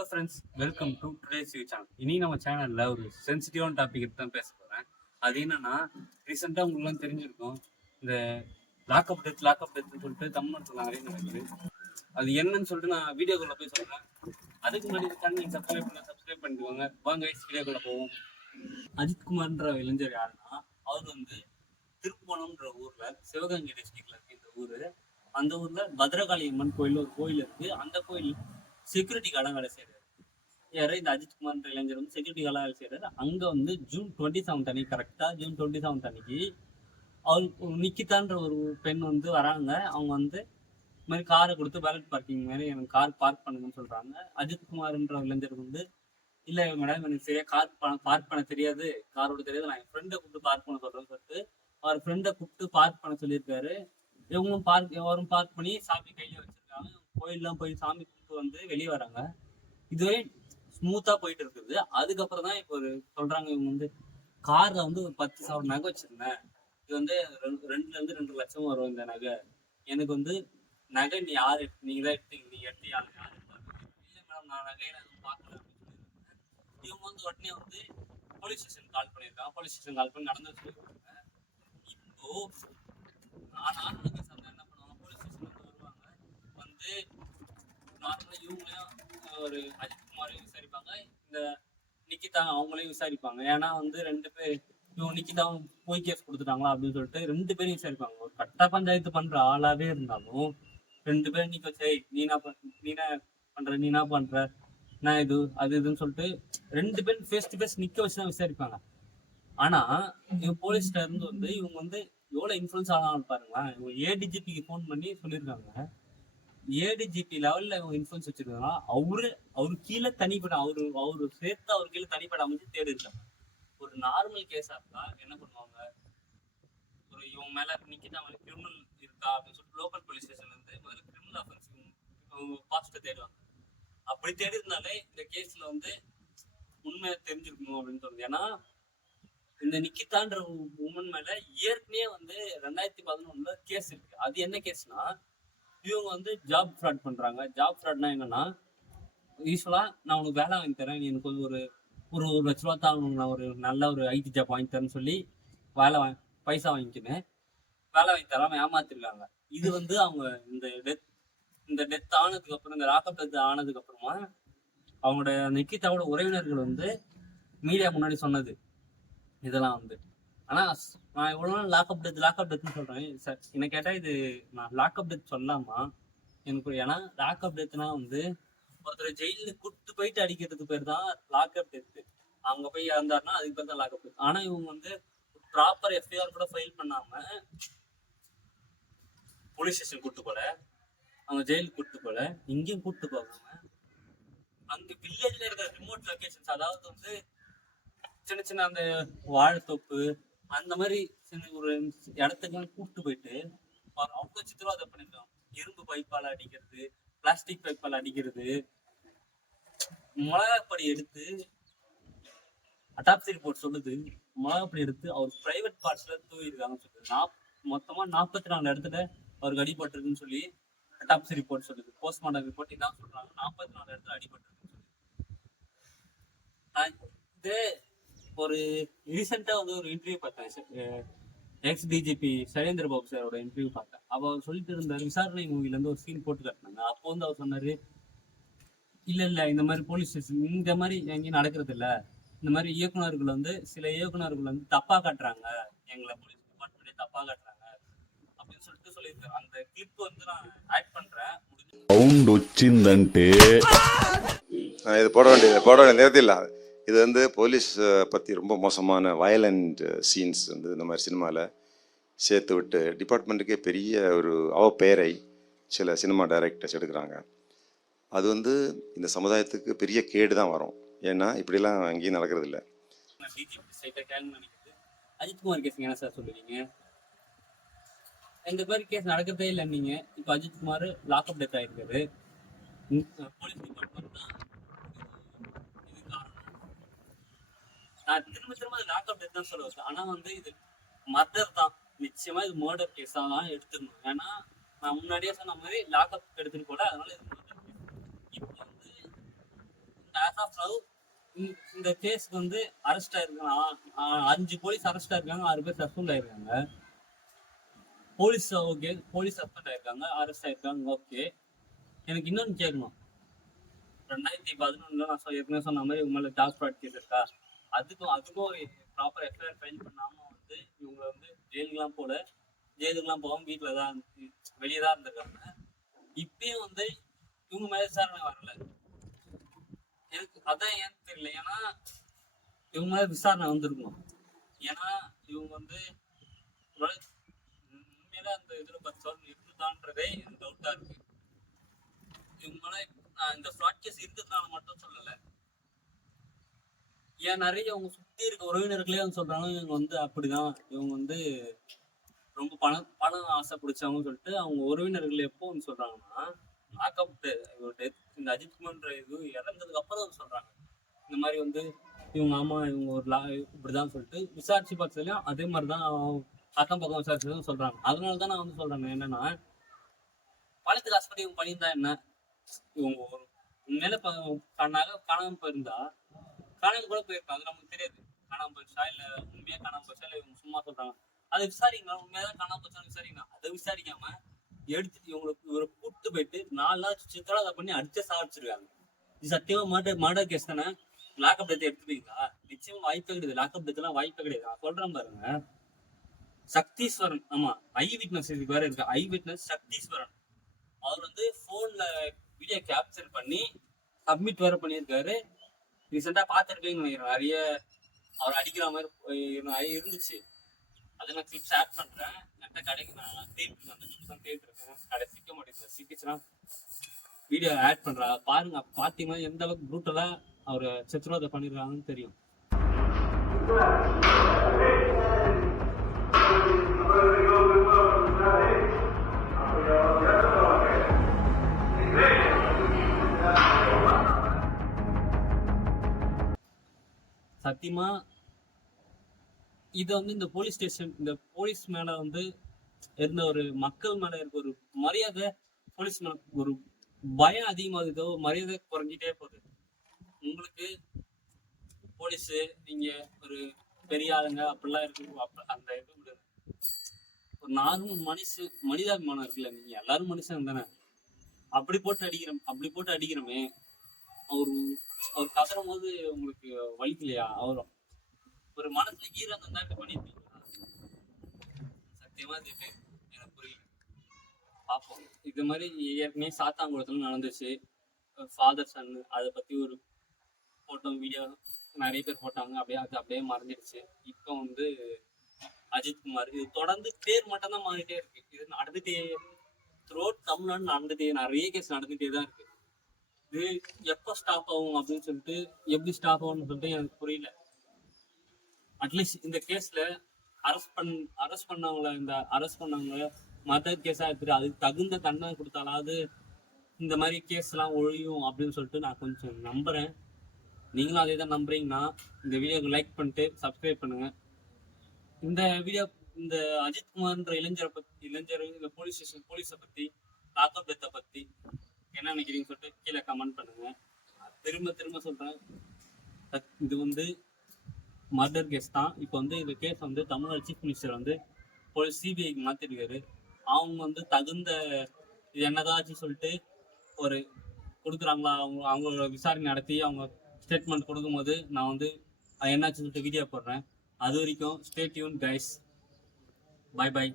Hello friends, welcome to today's channel. இனி நம்ம சேனலில் ஒரு சென்சிட்டிவான டாபிக் எடுத்து தான் பேச போகிறேன். அது என்னன்னா, ரீசெண்டாக உங்களுக்குலாம் தெரிஞ்சிருக்கும், இந்த லாக்அப் டெத்துன்னு சொல்லிட்டு தமிழ்நாட்டில் நிறைய நடக்குது. அது என்னன்னு சொல்லிட்டு நான் வீடியோக்குள்ளே போய் சொல்கிறேன். அதுக்கு முன்னாடி சேனல் நீங்கள் சப்ஸ்கிரைப் பண்ணிக்குவாங்க. வாங்க வீடியோக்குள்ளே போவோம். அஜித்குமார்ன்ற இளைஞர் யாருன்னா, அவர் வந்து திருப்போணம்ன்ற ஊரில், சிவகங்கை டிஸ்ட்ரிக்டில் இருக்கு இந்த ஊர். அந்த ஊரில் பத்ரகாளி அம்மன் கோயில் ஒரு கோயில் இருக்குது. அந்த கோயில் செக்யூரிட்டி கார்டாக வேலை செய்யறாரு. யாரு இந்த அஜித்குமார் இளைஞர் வந்து செக்யூரிட்டி கார்டாக வேலை செய்யறாரு. அங்க வந்து ஜூன் 27 அன்னைக்கு, கரெக்டா ஜூன் 27 அன்னைக்கு அவரு நிக்கிதான்ற ஒரு பெண் வந்து வராங்க. அவங்க வந்து இந்த மாதிரி காரை கொடுத்து பேலட் பார்க்கிங் மாதிரி எனக்கு கார் பார்க் பண்ணுங்கன்னு சொல்றாங்க. அஜித்குமார்ன்ற இளைஞர் வந்து, இல்ல மேடம் எனக்கு சரியா கார் பார்க் பண்ண தெரியாது, காரோட தெரியாது, நான் என் ஃப்ரெண்டை கூப்பிட்டு பார்க் பண்ண சொல்றேன்னு சொல்லிட்டு அவர் ஃப்ரெண்டை கூப்பிட்டு பார்க் பண்ண சொல்லியிருக்காரு. இவங்களும் அவரும் பார்க் பண்ணி சாமி கையில வச்சிருக்காங்க. கோயில்லாம் போய் சாமி கும்பிட்டு வந்து வெளியே வராங்க. இதுவே ஸ்மூத்தா போயிட்டு இருக்குது. அதுக்கப்புறம் தான் இப்போ சொல்றாங்க, இவங்க வந்து கார்ல வந்து ஒரு 10,000 நகை வச்சிருந்தேன். இது வந்து 2 லட்சம் வரும் இந்த நகை. எனக்கு வந்து நகை நீ யாரு நீங்க தான் எடுத்தீங்க, நீங்க எடுத்து யாரு எடுத்தாங்க? இல்லை மேடம், நான் நகையில எதுவும் பார்க்கல அப்படின்னு சொல்லியிருக்காங்க. இவங்க வந்து உடனே வந்து போலீஸ் ஸ்டேஷன் கால் பண்ணியிருக்காங்க. போலீஸ் ஸ்டேஷன் கால் பண்ணி நடந்து சொல்லியிருக்காங்க. இப்போ நார்மலா கேஸ் வந்து என்ன பண்ணுவாங்க, போலீஸ் ஸ்டேஷன் வந்து வருவாங்க. வந்து நார்மலா இவங்களையும் ஒரு அஜித்குமாரையும் விசாரிப்பாங்க, இந்த நிக்கிதா அவங்களையும் விசாரிப்பாங்க. ஏன்னா வந்து 2 பேர் இவங்க நிக்கிதாவும் போய் கேஸ் கொடுத்துட்டாங்களா அப்படின்னு சொல்லிட்டு 2 பேரையும் விசாரிப்பாங்க. ஒரு கட்ட பஞ்சாயத்து பண்ற ஆளாவே இருந்தாலும் 2 பேரும் நிக்க வச்சு, நீ என்ன பண்ற, நான் இது அது இதுன்னு சொல்லிட்டு 2 பேரும் ஃபேஸ் டு ஃபேஸ் நிக்க வச்சுதான் விசாரிப்பாங்க. ஆனா இவங்க போலீஸ்ல இருந்து வந்து இவங்க வந்து எவ்வளவு இன்ஃபுளுன்ஸ் ஆனாலும் பாருங்களேன். இவங்க ஏடிஜிபிக்கு ஃபோன் பண்ணி சொல்லியிருக்காங்க. ஏடிஜிபி லெவல்ல இவங்க இன்ஃபுளுன்ஸ் வச்சிருக்காங்க. அவரு கீழே தனிப்பட அவரு சேர்த்து அவர் கீழே தனிப்பட அமைச்சு தேடி இருக்காங்க. ஒரு நார்மல் கேஸா இருந்தா என்ன பண்ணுவாங்க, ஒரு இவங்க மேல நிக்கிதா மேல கிரிமினல் இருக்கா அப்படின்னு சொல்லிட்டு லோக்கல் போலீஸ் ஸ்டேஷன்ல இருந்து முதல்ல கிரிமினல் அஃபென்ஸ் பாஸ்ட் தேடுவாங்க. அப்படி தேடி இருந்தாலே இந்த கேஸ்ல வந்து உண்மை தெரிஞ்சிருக்கணும் அப்படின்னு தோணுது. ஏன்னா இந்த நிக்கிதான்ற உமன் மேல ஏற்கனவே வந்து 2011 கேஸ் இருக்கு. அது என்ன கேஸ்னா, இவங்க வந்து ஜாப் ஃப்ராட் பண்றாங்க. ஜாப் ஃப்ராட்னா என்னன்னா, யூஸ்வலா நான் உனக்கு வேலை வாங்கி தரேன், நீ எனக்கு ஒரு ஒரு லட்ச ரூபா தான், நான் ஒரு நல்ல ஒரு ஐடி ஜாப் வாங்கி தரேன்னு சொல்லி பைசா வாங்கிக்கினேன் வேலை வாங்கி தராம ஏமாத்திருக்காங்க. இது வந்து அவங்க இந்த டெத் ஆனதுக்கு அப்புறம், இந்த லாக்அப் டெத் ஆனதுக்கு அப்புறமா அவங்களோட நிக்கிதாவோட உறவினர்கள் வந்து மீடியா முன்னாடி சொன்னது இதெல்லாம் வந்து. ஆனா நான் இவ்வளவு நாள் லாக்அப் டெத்னு சொல்றேன் சார். என்ன கேட்டா இது நான் லாக்அப் டெத் சொல்லலாமா எனக்கு? ஏன்னா லாக்அப் டெத்னா வந்து ஒருத்தர் ஜெயில கூட்டு போயிட்டு அடிக்கிறதுக்கு பேர் தான் லாக்அப் டெத். அங்க போய் இறந்தாருன்னா அதுக்கு பேர் தான் லாக்அப் டெத். ஆனா இவங்க வந்து ப்ராப்பர் எஃப்ஐஆர் கூட ஃபைல் பண்ணாம போலீஸ் ஸ்டேஷன் கூட்டு போல, அவங்க ஜெயிலுக்கு கூட்டு போல, இங்கேயும் கூட்டு போகாம அங்க வில்லேஜ்ல இருக்கிற ரிமோட் லொகேஷன்ஸ், அதாவது வந்து சின்ன சின்ன அந்த வாழைத்தோப்பு அந்த மாதிரி சின்ன ஒரு இடத்துக்கு கூப்பிட்டு போயிட்டு அவங்க சித்திரவதை பண்ணிருக்காங்க. இரும்பு பைப்பால அடிக்கிறது, பிளாஸ்டிக் பைப்பால அடிக்கிறது, மிளகாப்படி எடுத்து அட்டாப்சி ரிப்போர்ட் சொல்லுது, மிளகாப்படி எடுத்து அவர் பிரைவேட் பார்ட்ஸ்ல தூவிருக்காங்கன்னு சொல்லுது. மொத்தமா 44 இடத்துல அவருக்கு அடிபட்டிருக்குன்னு சொல்லி அட்டாப்சி ரிப்போர்ட் சொல்லுது. போஸ்ட்மார்டம் ரிப்போர்ட் இதான் சொல்றாங்க, 44 இடத்துல அடிபட்டிருக்குன்னு சொல்லி. இது ஒரு ரீசெண்டா வந்து ஒரு இன்டர்வியூ பார்த்தேன், எக்ஸ் டிஜிபி சைலேந்திர பாபு சாரோட இன்டர்வியூ பார்த்தேன். அவர் சொல்லிட்டு இருந்தாரு, விசாரணை மூவில இருந்து ஒரு சீன் போட்டு காட்டினாங்க. அப்போ வந்து அவர் சொன்னாரு, இல்ல இந்த மாதிரி போலீஸ் ஸ்டேஷன் இந்த மாதிரி எங்கேயும் நடக்கிறது இல்ல, இந்த மாதிரி இயக்குநர்கள் வந்து சில இயக்குநர்கள் வந்து தப்பா காட்டுறாங்க, எங்களை போலீஸ் டிபார்ட்மெண்ட்டே தப்பா காட்டுறாங்க அப்படின்னு சொல்லிட்டு சொல்லியிருக்காரு. அந்த கிளிப் வந்து நான் ஆட் பண்றேன். இது போட வேண்டிய நேரத்தில் இது வந்து போலீஸ் பற்றி ரொம்ப மோசமான வயலண்ட் சீன்ஸ் வந்து இந்த மாதிரி சினிமாவில் சேர்த்து விட்டு டிபார்ட்மெண்ட்டுக்கே பெரிய ஒரு அவப்பெயரை சில சினிமா டைரக்டர்ஸ் எடுக்கிறாங்க. அது வந்து இந்த சமுதாயத்துக்கு பெரிய கேடு தான் வரும். ஏன்னா இப்படிலாம் அங்கேயும் நடக்கிறது இல்லை. அஜித்குமார் கேஸ் என்ன சார் சொல்லுவீங்க? இந்த மாதிரி கேஸ் நடக்கிறதே இல்லை. நீங்க இப்போ அஜித்குமார் லாக்அப் டெத் ஆயிருக்காரு. போலீஸ் டிபார்ட்மெண்ட் தான் இது காரணம். நான் திரும்ப லாக்அப் டெத் தான் சொல்லுவேன். ஆனா வந்து இது மர்டர் தான். நிச்சயமா இது மர்டர் கேஸா தான் எடுத்துக்கணும். ஏன்னா நான் முன்னாடியே சொன்ன மாதிரி லாக்அப் எடுத்துட்டு போல, அதனால இது மர்டர் கேஸ். இப்போ வந்து as of now இந்த கேஸ்க்கு வந்து அரெஸ்ட் ஆயிருக்காங்க. 5 போலீஸ் அரெஸ்ட் ஆயிருக்காங்க, 6 பேர் சஸ்பெண்ட் ஆயிருக்காங்க. போலீஸ் ஓகே, போலீஸ் சஸ்பெண்ட் ஆயிருக்காங்க, அரெஸ்ட் ஆயிருக்காங்க. ஓகே, எனக்கு இன்னொன்னு கேட்கணும். 2011 நான் ஏற்கனவே சொன்ன மாதிரி இவங்க மேல டாக் ஃப்ராட் கேஸ் இருக்கா? அதுக்கும் ஒரு ப்ராப்பர் எஃப்ஐஆர் ஃபைல் பண்ணாம வந்து இவங்க வந்து ஜெயிலுக்குலாம் போகாம வீட்டில் தான் வெளியே தான் இருந்திருக்காங்க. இப்பயும் வந்து இவங்க மேல விசாரணை வரல. எனக்கு அதான் ஏன்னு தெரியல. ஏன்னா இவங்க மேல விசாரணை வந்திருக்கணும். ஏன்னா இவங்க வந்து உண்மையில அந்த இதுல 10 சவரன் இருந்துதான்றதே எனக்கு டவுட்டா இருக்கு. இவங்க மேல இந்த ஃப்ராட் கேஸ் இருந்ததுனால மட்டும் சொல்லல. ஏன் நிறைய அவங்க சுத்தி இருக்க உறவினர்களே வந்து சொல்றாங்க இவங்க வந்து அப்படிதான், இவங்க வந்து ரொம்ப பணம் ஆசை பிடிச்சவங்கன்னு சொல்லிட்டு அவங்க உறவினர்கள் எப்போ வந்து சொல்றாங்கன்னா, லாக்அப் டெத் இந்த அஜித்குமார்ன்ற இது இறந்ததுக்கு அப்புறம் வந்து சொல்றாங்க இந்த மாதிரி வந்து இவங்க இவங்க ஒரு இப்படிதான் சொல்லிட்டு விசாரிச்சு பார்த்ததுலயும் அதே மாதிரிதான் அக்கம் பக்கம் விசாரிச்சதும் சொல்றாங்க. அதனாலதான் நான் வந்து சொல்றேன் என்னன்னா, பணத்துக்கு ஆசைப்படி இவங்க பண்ணியிருந்தா என்ன, இவங்க ஒரு உண்மையில காணாம போயிருந்தா காணாம கூட போயிருப்பாங்க, அது நமக்கு தெரியாது. காணாம போயிடுச்சா இல்ல உண்மையா காணாம போச்சா இல்ல இவங்க சும்மா சொல்றாங்க, அதை விசாரிக்கலாம். உண்மையாதான் காணாம போச்சான்னு விசாரிக்கலாம். அதை விசாரிக்காம எடுத்துட்டு இவரை கூப்பிட்டு போயிட்டு 4 நாள் சித்திரவதை பண்ணி அடிச்ச சாதிச்சிருக்காங்க. இது சத்தியமா மர்டர் கேஸ் தானே. லாக்அப் டெத் எடுத்துப்பீங்களா? நிச்சயம் வாய்ப்பே கிடையாது. லாக்அப் டெத் எல்லாம் வாய்ப்பே கிடையாது. நான் சொல்றேன் பாருங்க, சக்தீஸ்வரன், ஆமா ஐ விட்னஸ் இதுக்கு வேற இருக்கு. ஐ விட்னஸ் சக்தீஸ்வரன் அவர் வந்து போன்ல வீடியோ கேப்சர் பண்ணி சப்மிட் வேற பண்ணியிருக்காரு. ரீசெண்டா பார்த்துருப்பீங்கன்னு நினைக்கிறேன். நிறைய அவர் அடிக்கிற மாதிரி இருந்துச்சு. அதை நான் கிளிப்ஸ் ஆட் பண்றேன். என்கிட்ட கடைக்கு நான் தேடிட்டு அந்த கிளிப்ஸ் தான் தேடிட்டு இருக்கேன். கடை சிக்க மாட்டேங்குது. சிக்கிச்சுன்னா வீடியோ ஆட் பண்றேன், பாருங்க. பாத்தீங்கன்னா எந்த அளவுக்கு ப்ரூட்டலா அவர் சித்திரவதை பண்ணிருக்காங்கன்னு தெரியும். சத்தியமா இது வந்து இந்த போலீஸ் ஸ்டேஷன், இந்த போலீஸ் மேல வந்து இருந்த ஒரு மக்கள் மேல இருக்க ஒரு மரியாதை, போலீஸ் மேல ஒரு பயம் அதிகமாகுதோ, மரியாதை குறைஞ்சிட்டே போகுது. உங்களுக்கு போலீஸ் நீங்க ஒரு பெரிய ஆளுங்க அப்படிலாம் இருக்கு, அந்த இது விடுங்க. ஒரு நார்மல் மனிதாபிமானம் இருக்குல்ல, நீங்க எல்லாரும் மனுஷன் தானே. அப்படி போட்டு அடிக்கிறோமே, அவர் கதறும் போது உங்களுக்கு வலிக்கலையா? அவரும் ஒரு மனசுல ஈரம் இருந்தா இப்படி பண்ணிருப்பீங்களா? சத்தியமா எனக்கு புரியல. பார்ப்போம். இது மாதிரி ஏற்கனவே சாத்தாங்குளத்துல நடந்துச்சு. ஃபாதர் சன் அதை பத்தி ஒரு போட்டோ வீடியோ நிறைய பேர் போட்டாங்க. அப்படியே மறைஞ்சிடுச்சு. இப்போ வந்து அஜித்குமார், இது தொடர்ந்து பேர் மட்டும் தான் மாறிட்டே இருக்கு. இது நடந்துட்டே த்ரோட் தமிழ்நாடு நடந்துட்டே, நிறைய கேஸ் நடந்துட்டே தான் இருக்கு. இது எப்போ ஸ்டாப் ஆகும் அப்படின்னு சொல்லிட்டு, எப்படி ஸ்டாப் ஆகும்னு சொல்லிட்டு எனக்கு புரியல. அட்லீஸ்ட் இந்த கேஸ்ல அரெஸ்ட் பண்ணவங்கள மர்டர் கேஸா எடுத்துட்டு அதுக்கு தகுந்த தண்டனை கொடுத்தாலாவது இந்த மாதிரி கேஸ் எல்லாம் ஒழியும் அப்படின்னு சொல்லிட்டு நான் கொஞ்சம் நம்புறேன். நீங்களும் அதே தான் நம்புறீங்கன்னா இந்த வீடியோக்கு லைக் பண்ணிட்டு சப்ஸ்கிரைப் பண்ணுங்க. இந்த அஜித்குமார்ன்ற இளைஞர் இந்த போலீஸை பத்தி, லாக்அப் டெத்தை பத்தி என்ன நினைக்கிறீங்கன்னு சொல்லிட்டு கீழே கமெண்ட் பண்ணுங்க. திரும்ப சொல்றேன், இது வந்து மர்டர் கேஸ் தான். இப்போ வந்து இந்த கேஸ் வந்து தமிழ்நாடு சீஃப் மினிஸ்டர் வந்து போலீஸ் சிபிஐக்கு மாத்திருக்காரு. அவங்க வந்து தகுந்த இது என்னதாச்சும் சொல்லிட்டு ஒரு கொடுக்குறாங்களா, அவங்க விசாரணை நடத்தி அவங்க ஸ்டேட்மெண்ட் கொடுக்கும்போது நான் வந்து என்னாச்சுன்னு சொல்லிட்டு வீடியோ போடுறேன். அது வரைக்கும் ஸ்டே டியூன் கைஸ். பை.